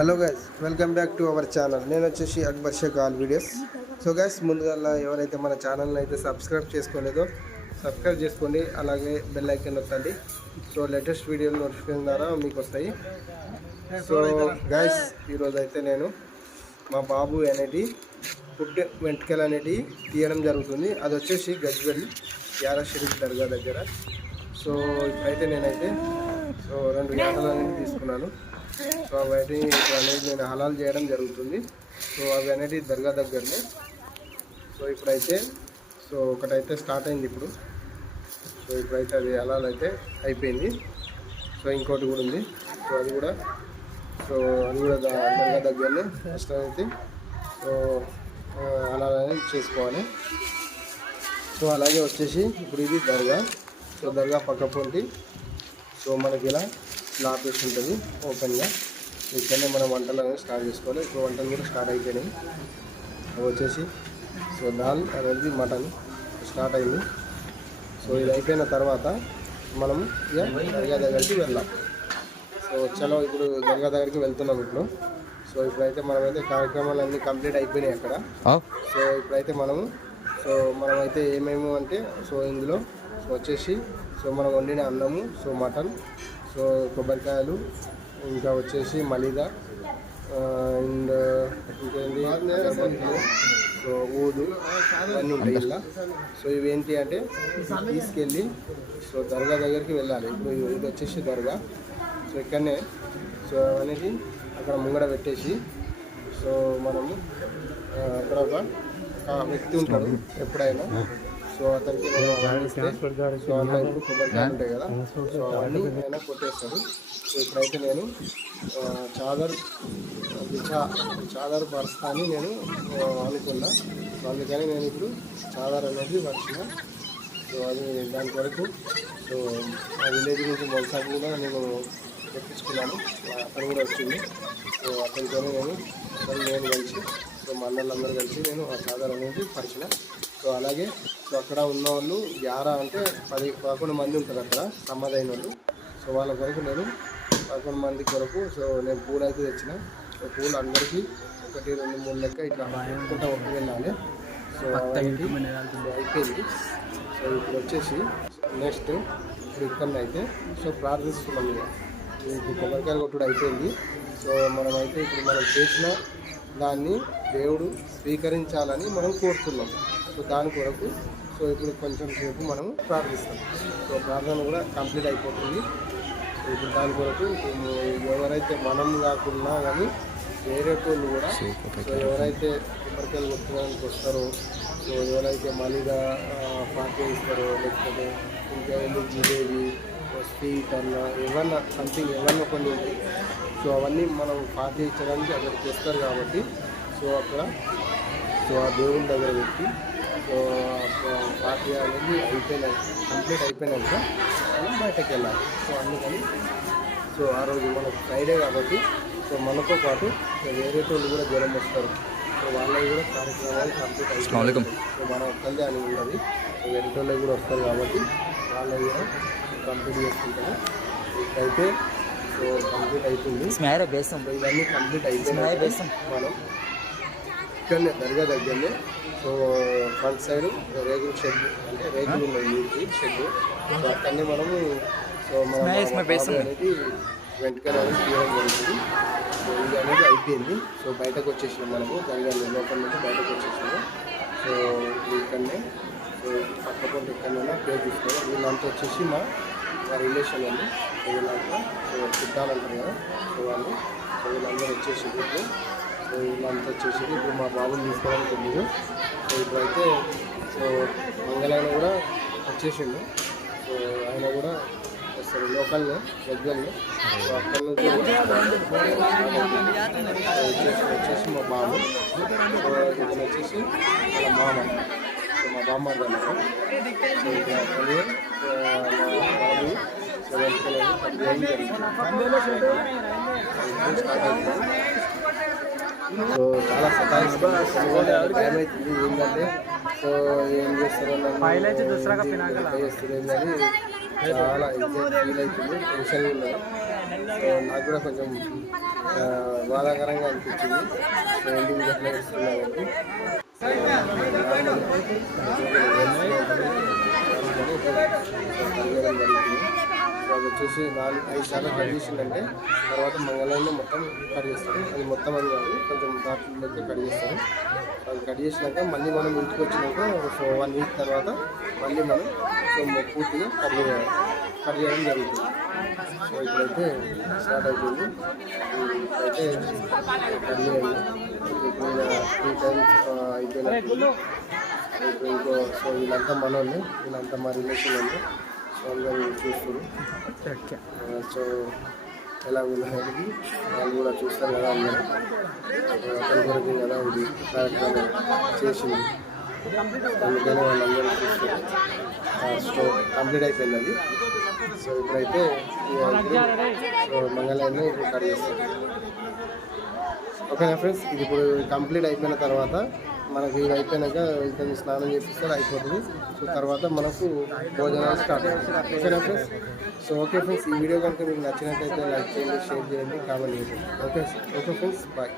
Hello guys, welcome back to our channel. నేను వచ్చేసి Akbar Sheikh all videos. So guys, ముందుగా ఎవరైతే మన ఛానల్ని అయితే సబ్స్క్రైబ్ చేసుకోలేదో సబ్స్క్రైబ్ చేసుకోండి, అలాగే బెల్ ఐకాన్ నొక్కండి. సో లేటెస్ట్ వీడియోలు నోటిఫికేషన్ ద్వారా మీకు వస్తాయి. సో గైస్, ఈరోజు అయితే నేను మా బాబు అనేది పుట్టి వెంట్రుకలు అనేటివి తీయడం జరుగుతుంది. అది వచ్చేసి గజ్వెల్ యారా షరీఫ్ దర్గా దగ్గర. సో ఇప్పుడైతే నేనైతే రెండు యాటలు అనేది తీసుకున్నాను. సో అవి అయితే అనేది నేను హలాల్ చేయడం జరుగుతుంది. సో అవి అనేది దర్గా దగ్గరనే. సో ఇప్పుడైతే ఒకటైతే స్టార్ట్ అయింది ఇప్పుడు. సో ఇప్పుడైతే అది హలాల్ అయితే అయిపోయింది. సో ఇంకోటి కూడా ఉంది. సో అది కూడా దర్గా దగ్గరనే ఫస్ట్ అయితే హలాల్ అనేది చేసుకోవాలి. సో అలాగే వచ్చేసి ఇప్పుడు ఇది దర్గా. సో దర్గా పక్క పొంటి సో మనకి ఇలా స్లాబ్ వేసి ఉంటుంది ఓపెన్గా. ఇక్కడనే మనం వంటలు అనేది స్టార్ట్ చేసుకోవాలి. ఇప్పుడు వంటలు కూడా స్టార్ట్ అయిపోయినాయి. అవి వచ్చేసి దాల్ అనేది మటన్ స్టార్ట్ అయింది. సో ఇది అయిపోయిన తర్వాత మనం ఇక దర్గా దగ్గరికి వెళ్దాం. సో చలో ఇప్పుడు దర్గా దగ్గరికి వెళ్తున్నాం ఇప్పుడు. సో ఇప్పుడైతే మనమైతే కార్యక్రమాలు అన్నీ కంప్లీట్ అయిపోయినాయి అక్కడ. సో ఇప్పుడైతే మనమైతే ఏమేమి అంటే ఇందులో వచ్చేసి మనం వండిన అన్నము, మటన్, కొబ్బరికాయలు, ఇంకా వచ్చేసి మలిదా అండ్ ఇంకేంటి ఊదు అన్నీ ఉంటాయి ఇలా. సో ఇవేంటి అంటే తీసుకెళ్ళి దర్గా దగ్గరికి వెళ్ళాలి. ఇప్పుడు ఇది వచ్చేసి దర్గా. సో ఇక్కడనే అనేది అక్కడ ముంగడ పెట్టేసి మనము అక్కడ ఒక వ్యక్తి ఉంటాడు ఎప్పుడైనా. సో అతనికి అన్న ఇప్పుడు కొబ్బరికాయలు ఉంటాయి కదా, సో అవన్నీ అయినా కొట్టేస్తాడు. సో ఇప్పుడైతే నేను చాదర్ పరుస్తా అని నేను అనుకున్నా. సో అందుకని నేను ఇప్పుడు చాదర్ అనేది వచ్చిన. సో అది దాని కొరకు ఆ విలేజ్ నుంచి మొలసాకు కూడా నేను తెప్పించుకున్నాను. అతను కూడా వచ్చింది. సో అతనితోనే నేను కలిసి మా అన్నలందరూ కలిసి నేను ఆ చాదర్ అనేది పరిచిన. సో అలాగే అక్కడ ఉన్న వాళ్ళు యారా అంటే 11 మంది ఉంటారు అక్కడ సమాధైన వాళ్ళు. సో వాళ్ళ కొరకు నేను 11 మంది కొరకు నేను పూలు అయితే తెచ్చిన. సో పూలు అందరికీ 1, 2, 3 లెక్క ఇట్లా పెట్టుకుంటా ఒక్క వెళ్ళాలి. సో అయిపోయింది. సో ఇప్పుడు వచ్చేసి నెక్స్ట్ ఇప్పుడు ఇక్కడనైతే ప్రార్థిస్తున్నాం. ఇప్పుడు కొబ్బరికాయలు కొట్టుడు అయిపోయింది. సో మనమైతే ఇప్పుడు మనం చేసిన దాన్ని దేవుడు స్వీకరించాలని మనం కోరుతున్నాం. సో దాని కొరకు ఇప్పుడు కొంచెం సేపు మనం ప్రార్థిస్తాం. సో ప్రార్థన కూడా కంప్లీట్ అయిపోతుంది. ఇప్పుడు దాని కొరకు ఎవరైతే మనం కాకుండా కానీ వేరే వాళ్ళు కూడా ఎవరైతే కొబ్బరికాయలు కొట్టుకోవడానికి వస్తారో, ఎవరైతే మలిగా పార్టీ ఇస్తారో, లేకపోతే ఇంకా జిలేబీ, స్వీట్ అన్న ఏమన్నా సంథింగ్ ఏమన్నా కొన్ని ఉంటాయి. సో అవన్నీ మనం పార్టీ ఇచ్చడానికి అక్కడికి తెస్తారు కాబట్టి అక్కడ ఆ దేవుని దగ్గర పెట్టి పార్టీ అనేది కంప్లీట్ అయిపోయినాక మనం బయటకు వెళ్ళాలి. సో అందుకని ఆ రోజు మనకు ఫ్రైడే కాబట్టి మనతో పాటు వేరే వాళ్ళు కూడా జ్వరం వస్తారు. సో వాళ్ళకి కూడా కార్యక్రమాలు కంప్లీట్ అయిపోయి మన ఒక్కళ్ళే అని ఉన్నది. వేరే వాళ్ళకి కూడా వస్తారు కాబట్టి వాళ్ళకి కూడా కంప్లీట్ చేసుకుంటారు. ఇప్పుడైతే కంప్లీట్ అవుతుంది. ఇవన్నీ కంప్లీట్ అయిపోయినాయి. మనం ఇక్కడనే దర్గా దగ్గరనే ఫ్రంట్ సైడ్ రేగుల షెడ్ అంటే రేగులు ఉన్నాయి షెడ్. సో అక్కడనే మనము అనేది వెంటకలు అనేది తీయడం జరుగుతుంది. సో ఇది అనేది అయిపోయింది. సో బయటకు వచ్చేసినాం, మనము దర్గా లోపల నుంచి బయటకు వచ్చేసినాము. సో ఇక్కడనే పక్కపొంటి ఎక్కడైనా పేరు తీసుకోవాలి. వీళ్ళంతా వచ్చేసి మా రిలేషన్ వాళ్ళు. వీళ్ళంతా చుట్టాలంటారు కదా, వీళ్ళందరూ వచ్చేసి ఇప్పుడు వీళ్ళంతా వచ్చేసి ఇప్పుడు మా బాబుని తీసుకోవడానికి వెళ్ళారు. సో ఇప్పుడైతే మంగళాయన కూడా వచ్చేసిండు. సో ఆయన కూడా వస్తారు లోకల్నే దగ్గరలో. సో అక్కడి నుంచి వచ్చేసి మా బాబు, ఇతను వచ్చేసి వాళ్ళ మామ, మా బామ్మారు అన్నారు. సో ఇక్కడ అక్కడే మా బాబు స్టార్ట్ అవుతుంది. సో చాలా సతాయిస్తుంది, భయం అవుతుంది. ఏంటంటే ఏం చేస్తారు చేస్తారు ఏంటని చాలా ఎగ్జైట్ ఫీల్ అవుతుంది, టెన్షన్ ఉన్నది. నాకు కూడా కొంచెం బాధాకరంగా అనిపించింది. ఇంటికి ఎట్లా ఇస్తున్నానండి అది వచ్చేసి 4-5 సార్లు కట్ చేసిందంటే తర్వాత మంగళంలో మొత్తం కట్ చేస్తారు. అది మొత్తం అని కాదు, కొంచెం దాంట్లో అయితే కట్ చేస్తారు. అది కట్ చేసినాక మళ్ళీ మనం ఇంటికి వచ్చినాక 1 వీక్ తర్వాత మళ్ళీ మనం పూర్తిగా కట్ చేయడం జరుగుతుంది. సో ఇప్పుడైతే స్టార్ట్ అయిపోయింది. ఇప్పుడైతే కట్ చేయండి. ఇప్పుడు 3 టైమ్స్ అయిపోయినప్పుడు ఇప్పుడు ఇంకో సో వీళ్ళంతా మనోళ్ళు, వీళ్ళంతా మా రిలేషన్ ఉంది. సో అందరూ చూస్తారు. సో ఎలా ఉన్నది వాళ్ళు కూడా చూస్తారు కదా, అందరూ అతని కొరకు కదా ఇది కార్యక్రమం చేసింది, అందుకని వాళ్ళందరూ చూస్తారు. సో కంప్లీట్ అయిపోయింది అది. సో ఇప్పుడైతే సో మంగళాన్ని ఇప్పుడు కట్ చేస్తారు. ఓకేనా ఫ్రెండ్స్, ఇది ఇప్పుడు కంప్లీట్ అయిపోయిన తర్వాత మనకు ఇది అయిపోయినాక వెళ్తుంది, స్నానం చేపిస్తారు, అయిపోతుంది. సో తర్వాత మనకు భోజనాలు స్టార్ట్ అవుతుంది. ఓకేనా ఫ్రెండ్స్. సో ఓకే ఫ్రెండ్స్, ఈ వీడియో కనుక మీకు నచ్చినట్టయితే లైక్ చేయండి, షేర్ చేయండి, కామెంట్ చేయండి. Okay okay friends, bye.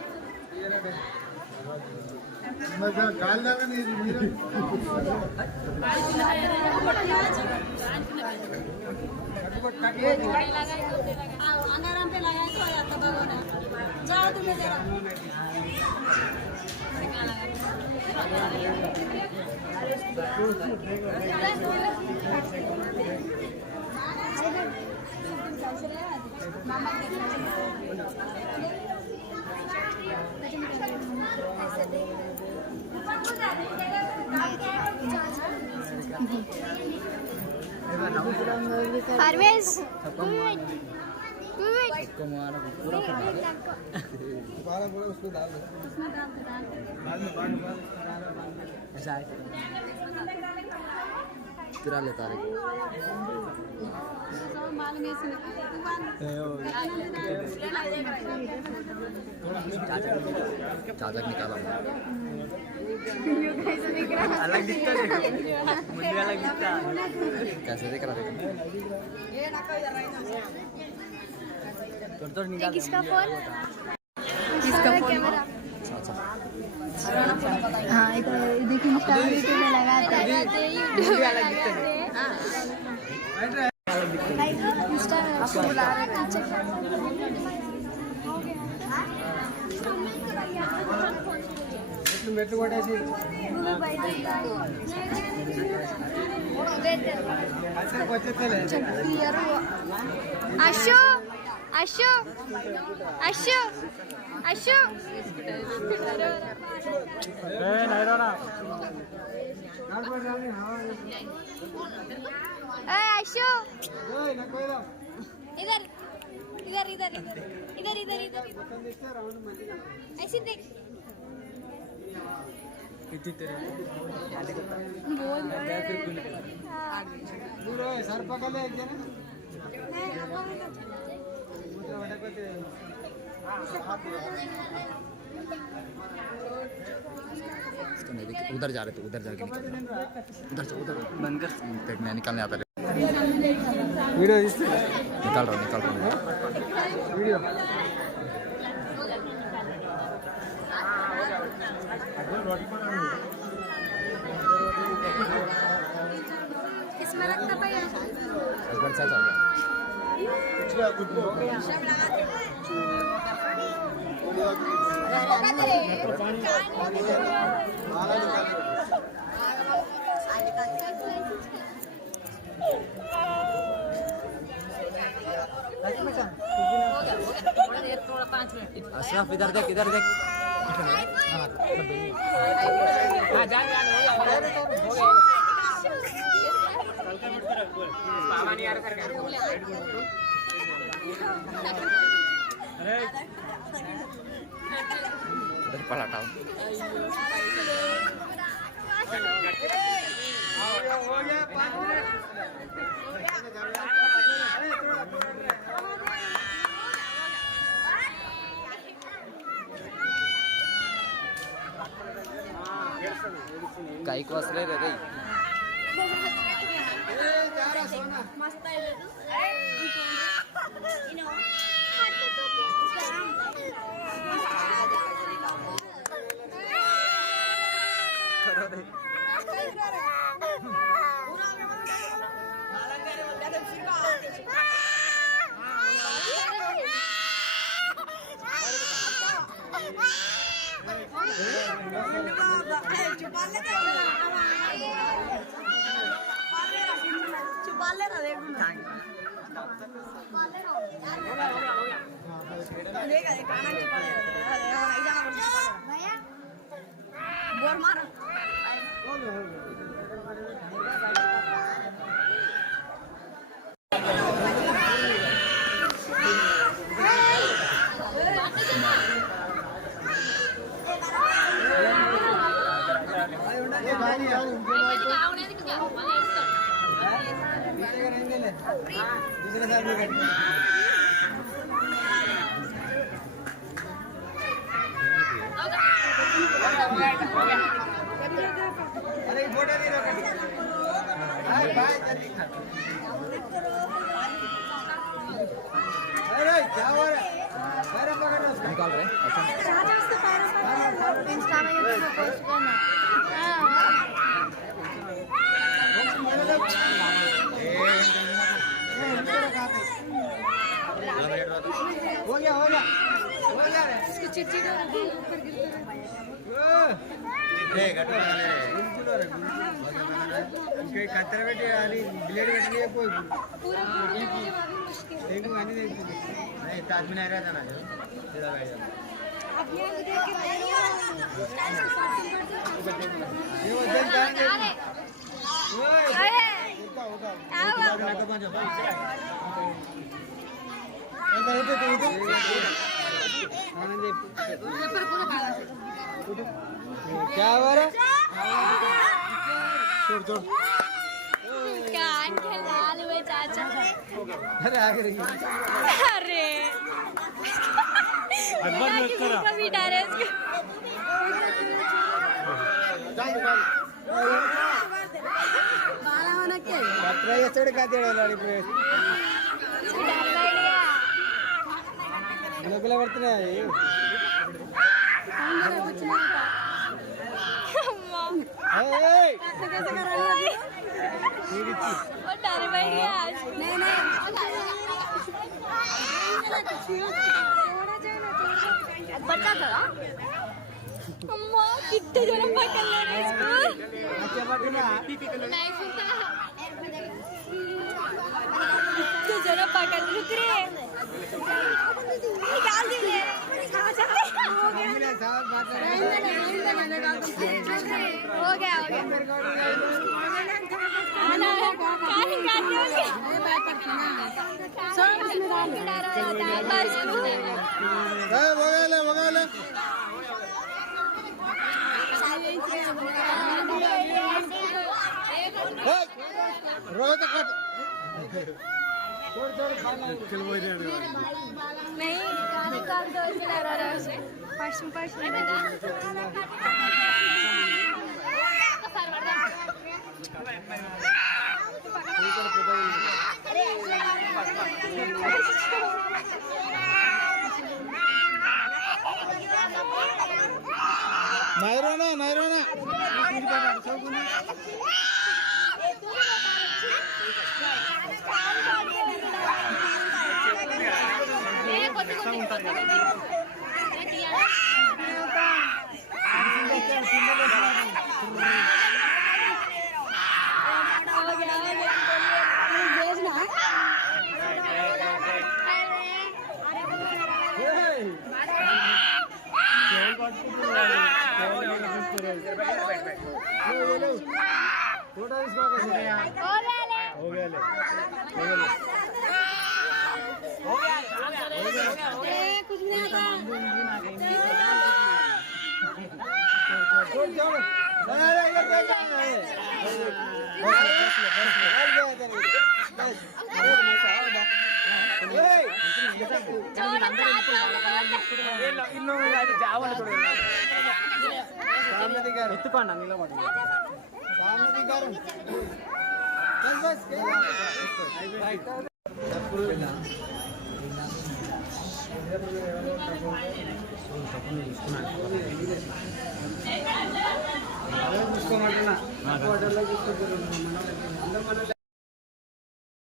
Parvez, चुरा लेता है चाचक निकाला अलग दिखता है, मुझे अलग दिखता है। कैसे देख रहा है? किसका फोन? किसका कैमरा? हाँ, देखिए इंस्टाग्राम में लगाते हैं, यूट्यूब में लगाते हैं। इंस्टाग्राम बुला रहे हैं। अशो अशो अशो अशो अशो इधर इधर इधर इधर इधर इधर ऐसे देख सर पकड़ ले उधर जा रहे थे, उधर जाके उधर से उधर बंद कर, मैं निकालने आता है। वीडियो निकाल रहा हूँ वीडियो। इसमें रखना पड़ेगा। एक बार साथ आओ। अशरफ इधर देख, इधर देख। हाँ जान जान हो गया पावा नहीं आ रहा कर अरे इधर पलटा हो गया 5 मिनट काही वाचले रे रे मस्त आहे तू you know करो दे बोर मारो निकाल रहे हो गया इसकी चिट्ठी कचरा पेटी आणि ब्लेड भेटली कोई पूरा देखो आणि नहीं ताज मीनार रहता ना सीधा बैठ जाना अब ये देख के ये वो जन जाएंगे अरे होता क्या हो रहा छोड़ क्या आंखें लाल हुए चाचा अरे आगे रही अरे अकबर मत करा कभी डरे इसके बाला होना क्या कचरा ये चढ़ का दे लाड़ी पे लगला बर्तन है ये अंदर कुछ नहीं था ए कैसे कर रही है अभी वो डर बैठ गया नहीं बच्चा था अम्मा कितने जन पकड़ ले रहे इसको अच्छा बटना नहीं सुनता कितने जन पकड़ रुक रे निकाल दे ले हो गया वगाले रोज कट छोड़ खाना चल वो नहीं खाने का तो लगा रहा है उसे फर्स्ट नायरोना हो गया ले कुछ नहीं आता छोड़ सामने दिखा చూసుకోమంటున్నా